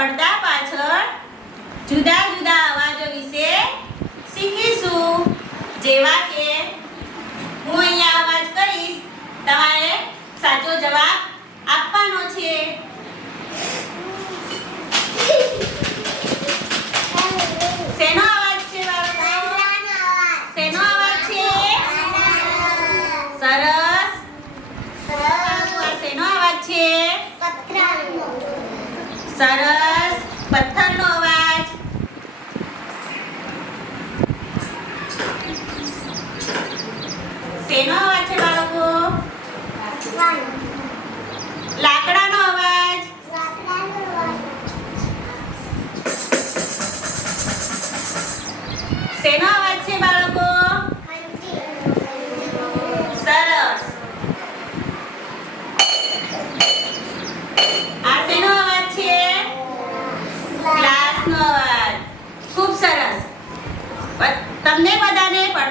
પડદા પાછળ જુદા જુદા અવાજો વિશે શીખીશું. જેવા કે, હું અહીંયા અવાજ કરીશ, તમારે સાચો જવાબ આપવાનો છે. શેનો અવાજ છે શેનો અવાજ છે? સરસ. શેનો અવાજ છે? સરસ. પથ્થરનો અવાજ. શેનો અવાજ છે બાળકો? લાકડાનો અવાજ. શેનો અવાજ છે બાળકો સરસ આ શેનો અવાજ છે ગ્લાસનો અવાજ ખૂબ સરસ. તમને બધાને પણ